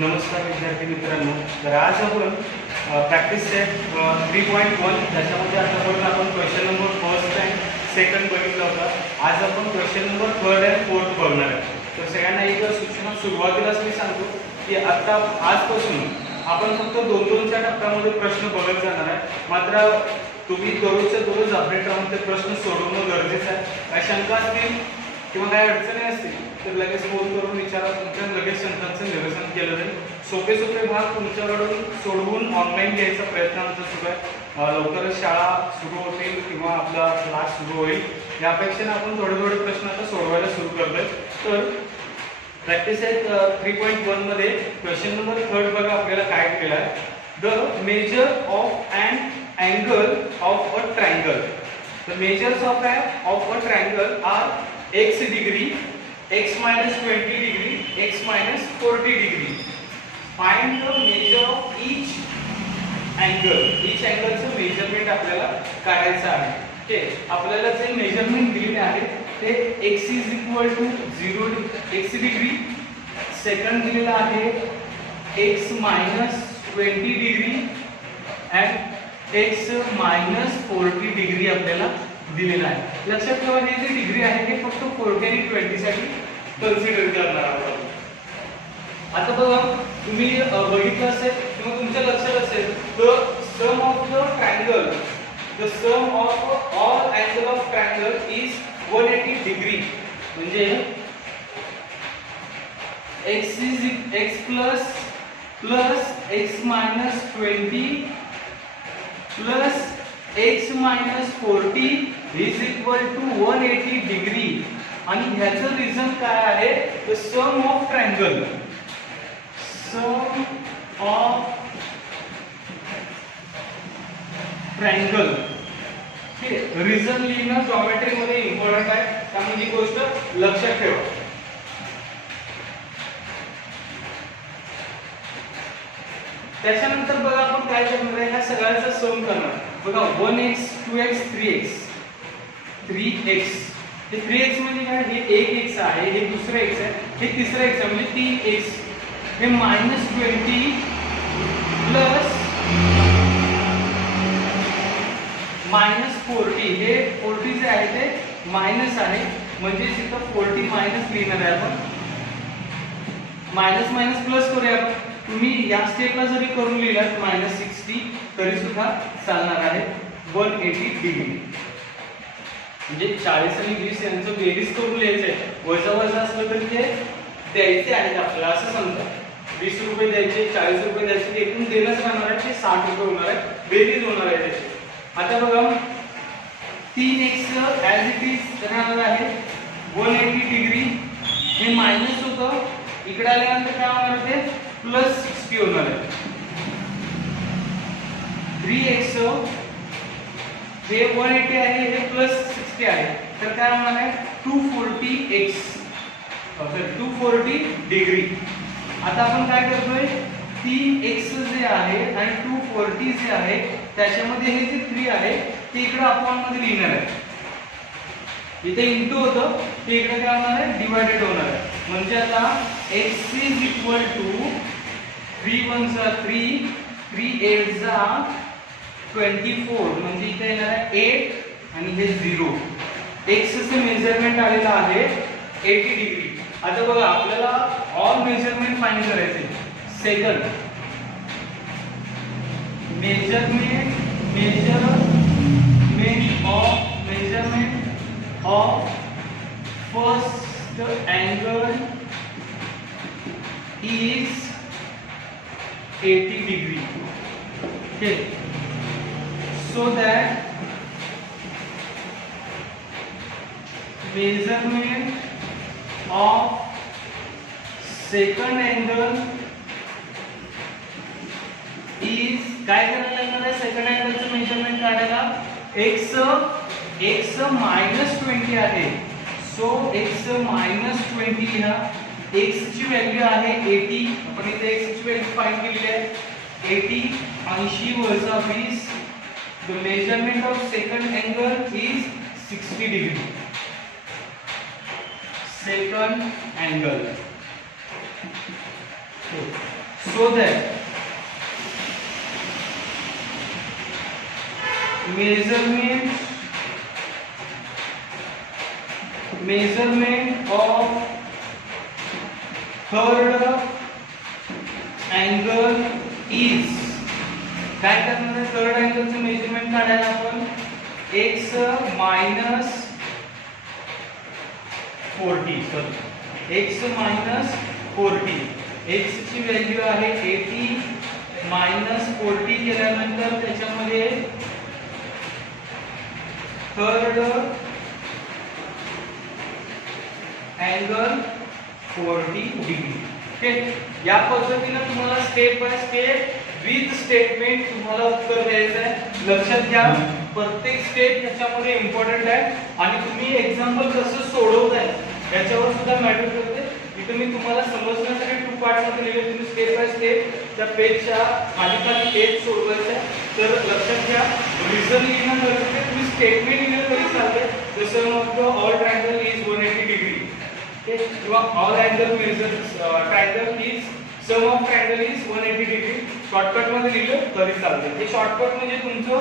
नमस्कार विद्यार्थी मित्रांनो. तर आज आपण प्रॅक्टिस सेट 3.1 त्याच्यामध्ये आतापर्यंत आपण question number first and second बघितला होता. आज आपण question number third and fourth बघणार आहे. तर सगळ्यांना एक सूचना सुरुवातीलाच मी सांगतो की आता आजपासून आपण फक्त 2-2च्या टप्प्यामध्ये प्रश्न बघत जाणार आहे. मात्र तुम्ही दररोजच्या दररोज अपडेट राहून ते प्रश्न सोडवणं गरजेचं आहे. काही शंका असतील किंवा काही अडचणी असतील तर लगेच फोन करून विचारा. तुमच्या लगेच शंकांचं निरसन केलं जाईल. सोपे भाग तुमच्याकडून सोडवून ऑनलाईन घ्यायचा प्रयत्न आमचा सुरू आहे. लवकरच शाळा सुरू होतील किंवा आपला क्लास सुरू होईल या अपेक्षेने आपण थोडे प्रश्न आता सोडवायला सुरू करतोय. तर प्रॅक्टिस आहे 3.1 मध्ये क्वेश्चन नंबर थर्ड बघा आपल्याला काय केलं आहे. The measure of and angle of a triangle. The measures of a triangle are x degree, x minus 20 degree, x minus 40 degree. Find the measure of each angle. Each angle चं measurement आपल्याला काढायचं आहे. Okay, आपल्याला जे measurement दिलेले आहे ते x is equal to 0 x degree, second दिलेला आहे x minus 20 degree and x minus 40 degree आपल्याला दिलेला आहे. लक्षात ठेवा हे जे डिग्री आहे हे फक्त 40 आणि 20 साठी कन्सिडर करणार आहोत. आता बघा तुम्ही बघितलं असेल किंवा तुमच्या लक्षात असेल the sum of the triangle, the sum of all angle of triangle is 180 degree. म्हणजे x plus x minus 20 plus x minus 40 is equal to 180 degree. आणि ह्याचं रिझन काय आहे? The sum of triangle, sum of triangle. हे reason लिहिणं geometry मध्ये important आहे, त्यामुळे ही गोष्ट लक्षात ठेवा. त्याच्यानंतर बघा आपण काय करणार आहे, ह्या सगळ्याचा सम करणार. बघा 1x 2x 3x. हे 3x म्हणजे काय? हे 1x आहे, हे दुसरं x आहे, हे तिसरं x आहे म्हणजे 3x. हे -20 प्लस -40. हे 40 जे आहे ते मायनस आहे म्हणजे इथं 40 मायनस लिहिणार आहे आपण. मायनस मायनस प्लस करूया आपण. तुम्ही या स्टेपला जरी करून लिहिलात -60 तरी सुद्धा चालणार आहे. 180 डिग्री म्हणजे 40 आणि 20 यांचं बेरीज करून लिहायचंय. वजा असलं तरी ते द्यायचे आहेत आपल्याला असं समजा. 20 रुपये द्यायचे, 40 रुपये द्यायचे, ते एकूण देणंच राहणार आहे. ते 60 रुपये होणार आहे, बेरीज होणार आहे त्याची. आता बघा 3x ॲज इट इज राहणार आहे 180 डिग्री. हे मायनस होतं, इकडे आल्यानंतर काय होणार ते प्लस 60 होणार आहे. 3x हे 180 आहे, हे प्लस 60 आहे, तर काय होणार आहे 240 डिग्री. आता आपण काय करतोय 3x जे आहे आणि 240 जे आहे त्याच्यामध्ये हे जे 3 आहे ते इकडे अपॉन मध्ये लिहिणार आहे. इथे इंटू होतं ते इकडे काय होणार आहे डिवाइडेड होणार आहे. म्हणजे आता x is equal to 3 1 3 3 8 24 म्हणजे इथे येणार आहे 8 आणि हे 0. x चे मेजरमेंट आलेलं आहे 80 डिग्री. आता बघा आपल्याला ऑल मेजरमेंट फाइंड करायचे. Second measurement of first angle is 80 degree. Okay, so that measurement of second angle is काय करायला लागणार आहे सेकंड अँगलचं मेजरमेंट काढायला. x -20 आहे, सो x -20 लिहा. x ची व्हॅल्यू आहे 80. आपण इथे x ची व्हॅल्यू फाइंड केलेली आहे 80. 80 वजा 20. The measurement of second angle is 60 degree. Second angle so that measurement of third angle is, काय करणार आहे थर्ड अँगलचं मेजरमेंट काढायला आपण x minus 40 sorry x minus 40 x ची व्हॅल्यू आहे 80 minus 40 केल्यानंतर त्याच्यामध्ये थर्ड अँगल 40 डिग्री. ओके, या पद्धतीने तुम्हाला step by step with statement तुम्हाला उत्तर द्यायचं आहे. लक्षात घ्या प्रत्येक स्टेप याच्यामध्ये इम्पॉर्टंट आहे आणि तुम्ही एक्झाम्पल कसं सोडवताय याच्यावर सुद्धा मॅटर करते. इथे मी तुम्हाला समजण्यासाठी 2 पार्ट मध्ये लिहिले, तुम्ही स्टेप बाय स्टेप त्या पेजच्या खाली पेज सोडवायचं आहे. तर लक्षात घ्या रिझन लिहिणं गरजेचं आहे. तुम्ही स्टेटमेंट लिहिलं तरी चालते, जसं मग ऑल ट्रायंगल इज 180 डिग्री किंवा all angle measures triangle is sum of triangle is 180 degree shortcut मध्ये लिहिलं तरी चालते. हे शॉर्टकट म्हणजे तुमचं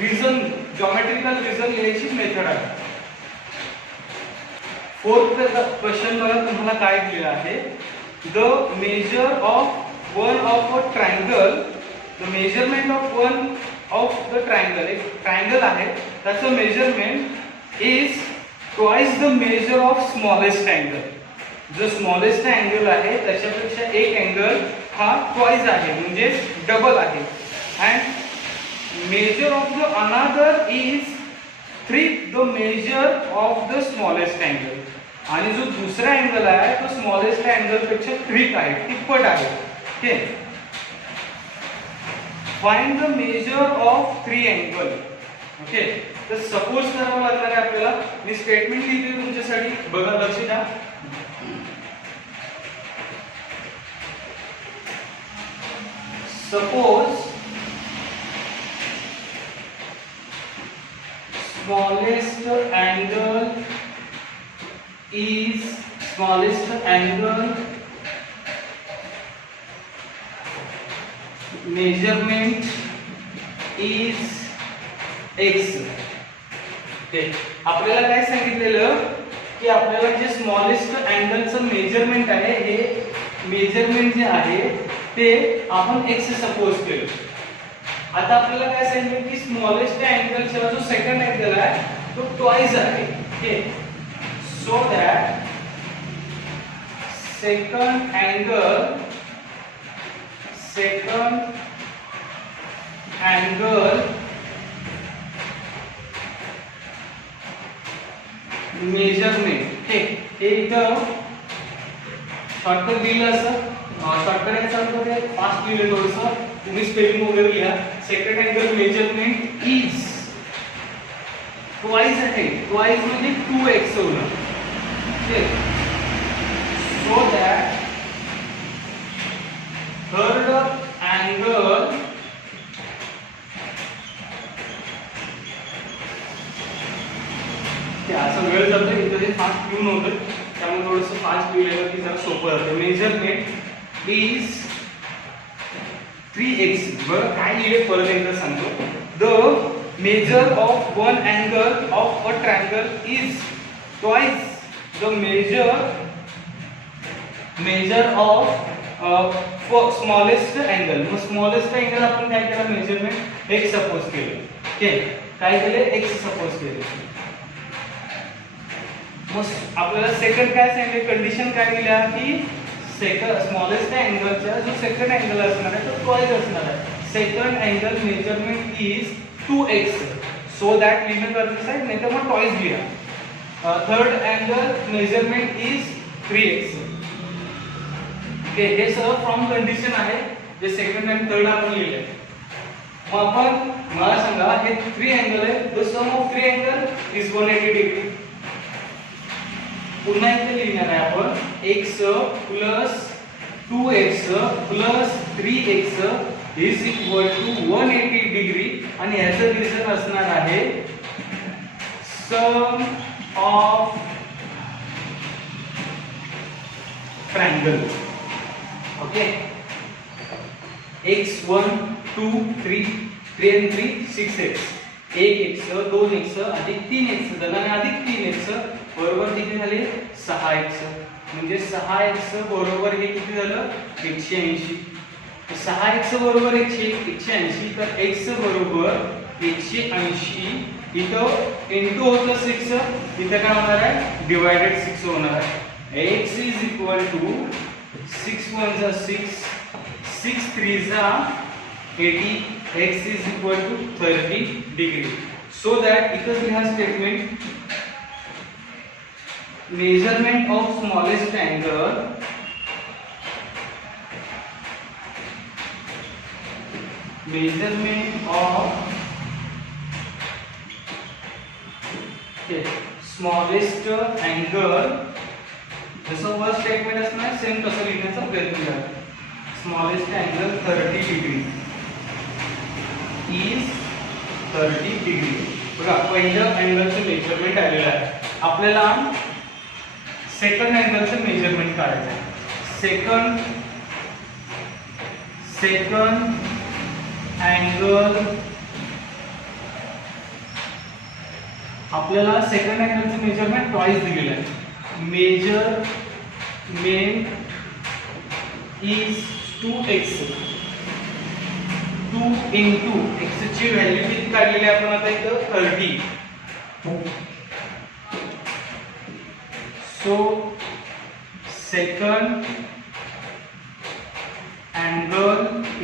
रिझन जॉमेट्रिकल रिझन लिहायची मेथड आहे. फोर्थ क्वेश्चन बघा तुम्हाला काय दिलेलं आहे. The measure of one of a triangle, the measurement of one of the triangle, एक ट्रायंगल आहे त्याचं measurement is twice the measure of smallest angle. जो स्मॉलेस्ट अँगल आहे त्याच्यापेक्षा एक अँगल हा ट्वाइस आहे म्हणजे डबल आहे. And measure of the another is 3 the measure of the smallest angle. आणि जो दुसरा अँगल आहे तो स्मॉलेस्ट अँगल पेक्षा 3 आहे, तिप्पट आहे. Okay, find the measure of 3 angle. Okay, तर सपोज करावं लागणार आहे आपल्याला. मी स्टेटमेंट लिहिते तुमच्यासाठी, बघा लक्ष द्या. Suppose smallest angle measurement is x. Okay, आपल्याला काय सांगितलेलं की आपल्याला जे स्मॉलेस्ट अँगलचं मेजरमेंट आहे हे मेजरमेंट जे आहे ते आपण x सपोज केलं. आता आपल्याला काय सांगितलं की स्मॉलेस्ट अँगलचा जो सेकंड अँगल आहे तो ट्वाइस आहे. Okay, so that second angle measurement हे इथं शॉर्टकट दिलं असं. शॉर्टकट याचा अर्थ फास्ट लिहिलं थोडंसं, तुम्ही स्पेलिंग वगैरे लिहा. Second angle measurement is twice आहे, ट्वाइस म्हणजे 2x होणार. सो दॅट थर्ड अँगल असं वेळ जातो इथं ते फास्ट लिहून होतं त्यामुळे थोडंसं फास्ट लिहिलेलं की जरा सोपं जातं. Measurement is 3x. बरं काय लिहिले परत एकदा सांगतो. The measure of one angle of a triangle is twice the measure of smallest angle. मग स्मॉलेस्ट अँगल आपण काय केलं मेजरमेंट x सपोज केलं. ओके, काय केले x सपोज केले. मग आपल्याला सेकंड काय सांगितले, कंडिशन काय दिल्या की सेकंड स्मॉलेस्ट अँगलचा जो सेकंड अँगल असणार आहे तो ट्वाइस असणार आहे. Second angle measurement is 2x. So that लिहिणं गरजेचं आहे, नाही तर मग ट्वाइस लिहा. Third angle measurement is 3x. Okay, हे सगळं फ्रॉम कंडिशन आहे जे सेकंड आणि थर्ड आपण लिहिले. मग आपण मला सांगा हे 3 अँगल आहे. The sum of 3 angle is 180 degree. पुन्हा इथे लिहिणार आहे आपण x plus 2x plus 3x is equal to 180 degree आणि याचं रिझन असणार आहे sum of triangle. Okay, x1 2 3 3 and 3 6x 1x 2x अधिक 3x झाला आणि अधिक 3x बरोबर किती झाले 6x म्हणजे 6x बरोबर हे किती झालं 180 6x बरोबर 180 तर x बरोबर 180 इथं इनटू होतं 6 इथं काय होणार आहे डिवाइडेड 6 होणार आहे x इज इक्वल टू 6 1 जा 6 6 3 जा 80 x is equal to 30 degree so that because we have statement measurement of smallest angle smallest angle जसं फर्स्ट स्टेटमेंट असणार सेम तसं लिहिण्याचा प्रयत्न करा smallest angle 30 degree is 30 degree बघा पहिलं अँगलचं मेजरमेंट आलेलं आहे आपल्याला सेकंड अँगलचं मेजरमेंट काढायचं आहे सेकंड अँगल आपल्याला सेकंड अँगलचं मेजरमेंट ट्वाइस दिलेलं आहे measurement is 2x 2 into x ची व्हॅल्यू किती काढलेली आपण आता इथं 30 so second angle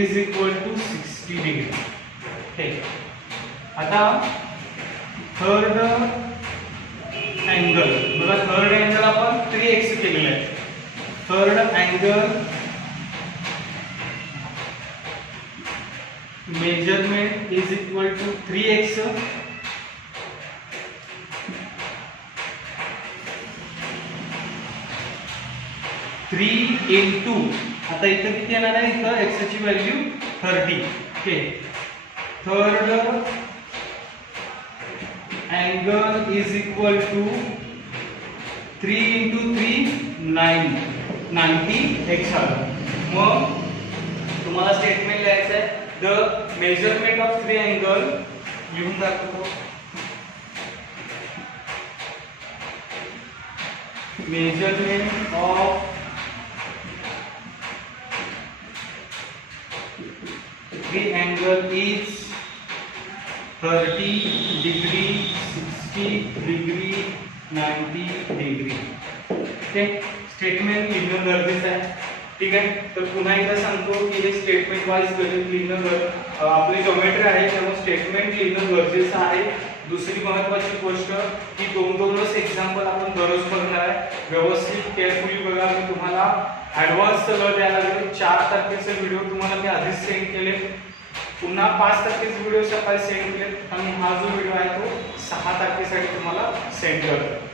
is equal to 60 degree ठीक आता थर्ड अँगल बघा थर्ड अँगल आपण 3x केलेलं आहे third angle measurement is equal to 3x 3 into आता इथं किती येणार आहे इथं x ची value 30 okay third angle is equal to 3 into 3 90 x आलं मग तुम्हाला स्टेटमेंट लिहायचं आहे the measurement of three angle लिहून दाखवतो measurement of three angle is 30 degree 60 degree 90 degree okay statement लिहिणं गरजेचं आहे ठीक आहे तर पुन्हा एकदा सांगतो की हे स्टेटमेंट वाइज लिहिणं आपली जॉमेट्री आहे त्यामुळे स्टेटमेंट लिहिणं गरजेचं आहे दुसरी महत्त्वाची गोष्ट की दोनच एक्झाम्पल आपण दररोज बघणार आहे व्यवस्थित केअरफुली बघा मी तुम्हाला ॲडव्हान्स सगळं द्यायला लागेल 4 तारखेचे व्हिडिओ तुम्हाला मी आधीच सेंड केले पुन्हा 5 तारखेचे व्हिडिओ सकाळी सेंड केले आणि हा जो व्हिडिओ आहे तो 6 तारखेसाठी तुम्हाला सेंड करतो